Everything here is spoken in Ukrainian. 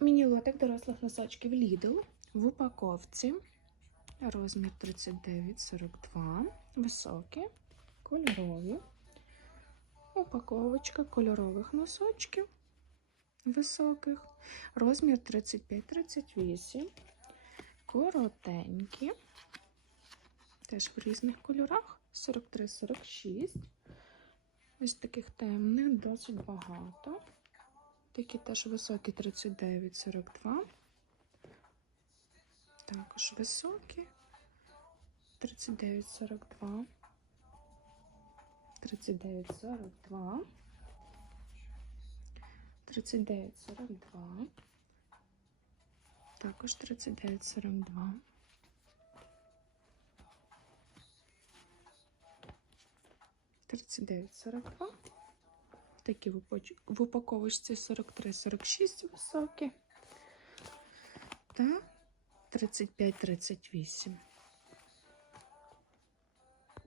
Міні-лотик дорослих носочків Lidl в упаковці. Розмір 39-42. Високі, кольорові. Упаковочка кольорових носочків. Високих. Розмір 35-38. Коротенькі. Теж в різних кольорах. 43-46. Ось таких темних, досить багато. Такі теж високі 39-42. Також високі 39-42. 39-42. 39-42. Також 39-42. Тридцять дев'ять сорок два. Такі в упаковочці 43-46 високі. Та 35-38.